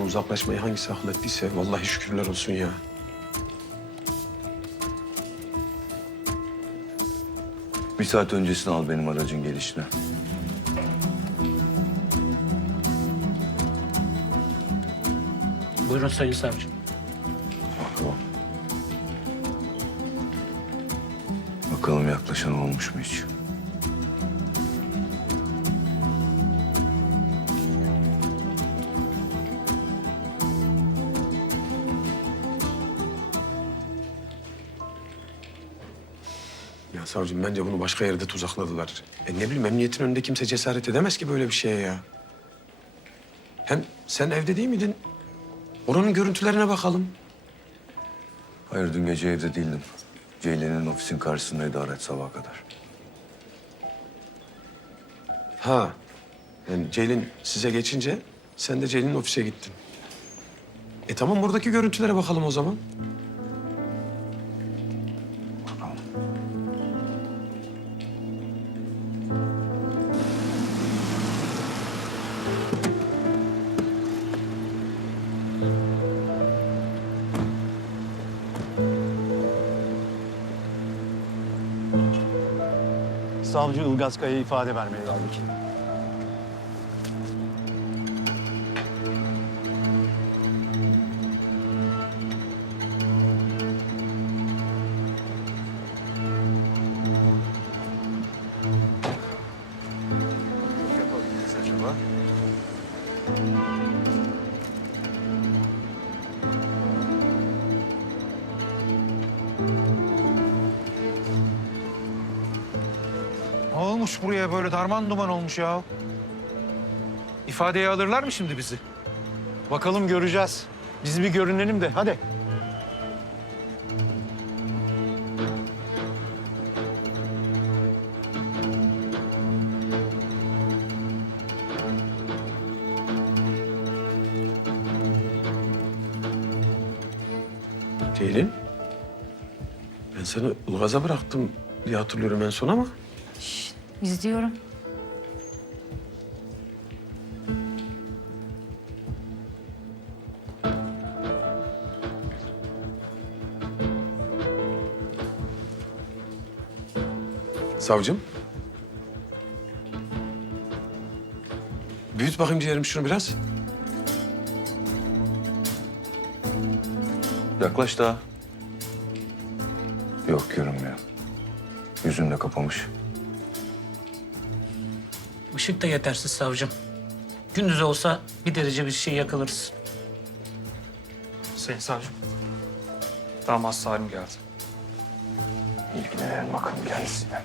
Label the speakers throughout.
Speaker 1: uzaklaşmayı hangisi akıl ettiyse vallahi şükürler olsun ya.
Speaker 2: Bir saat öncesini al benim aracın gelişine.
Speaker 3: Buyurun Sayın Savcı.
Speaker 2: Tamam. Bakalım yaklaşan olmuş mu hiç?
Speaker 1: Ya savcım bence bunu başka yerde tuzakladılar. Ne bileyim emniyetin önünde kimse cesaret edemez ki böyle bir şeye ya. Hem sen evde değil miydin? Oranın görüntülerine bakalım.
Speaker 2: Hayır, dün gece evde değildim. Ceylin'in ofisin karşısındaydı araç sabaha kadar.
Speaker 1: Ha. Yani Ceylin size geçince sen de Ceylin'in ofise gittin. Tamam buradaki görüntülere bakalım o zaman.
Speaker 4: Savcı Ilgaz Kaya'ya ifade vermeye geldik.
Speaker 2: Yapabiliriz acaba?
Speaker 5: Ne olmuş buraya böyle darman duman olmuş ya? İfadeye alırlar mı şimdi bizi?
Speaker 4: Bakalım göreceğiz. Biz bir görünelim de hadi.
Speaker 1: Ceylin. Ben seni Ilgaz'a bıraktım diye hatırlıyorum en son ama.
Speaker 6: İzliyorum.
Speaker 1: Savcım. Büyüt bakayım ciğerim şunu biraz.
Speaker 2: Yaklaş daha. Yok, görünmüyor. Yüzünü de kapamış.
Speaker 3: Işık da yetersiz savcım. Gündüz olsa bir derece bir şey yakalarız.
Speaker 5: Sayın savcım. Damat Salim geldi.
Speaker 2: İlgilenelim bakalım kendisiyle.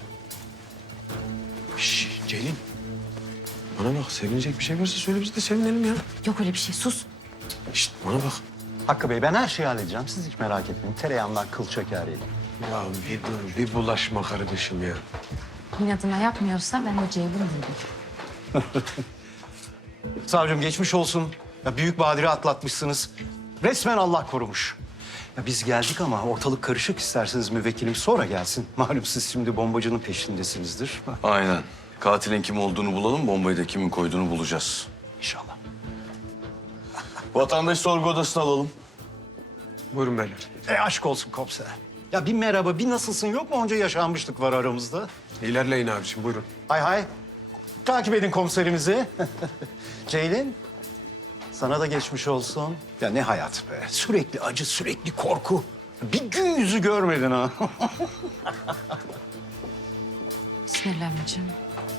Speaker 1: Şş, Ceylin. Bana bak sevinecek bir şey varsa söyle biz de sevinelim ya.
Speaker 6: Yok öyle bir şey. Sus.
Speaker 1: Şşt bana bak.
Speaker 4: Hakkı Bey ben her şeyi halledeceğim. Siz hiç merak etmeyin. Tereyağından kıl çeker yedim.
Speaker 1: Ya bir dur, bir bulaşma kardeşim ya.
Speaker 6: İnadına yapmıyorsa ben o Ceylin değilim.
Speaker 4: Savcım geçmiş olsun. Ya büyük badire atlatmışsınız. Resmen Allah korumuş. Ya biz geldik ama ortalık karışık, isterseniz müvekkilim sonra gelsin. Malum siz şimdi bombacının peşindesinizdir.
Speaker 2: Aynen. Katilin kim olduğunu bulalım, bombayı da kimin koyduğunu bulacağız.
Speaker 4: İnşallah.
Speaker 2: Vatandaş sorgu odasına alalım.
Speaker 1: Buyurun beyler.
Speaker 4: Aşk olsun komiser. Ya bir merhaba, bir nasılsın yok mu? Onca yaşanmışlık var aramızda.
Speaker 1: İlerleyin abiciğim buyurun.
Speaker 4: Hay hay. Takip edin komiserimizi. Ceylin, sana da geçmiş olsun. Ya ne hayat be. Sürekli acı, sürekli korku. Bir gün yüzü görmedin ha.
Speaker 6: Sinirlenme canım.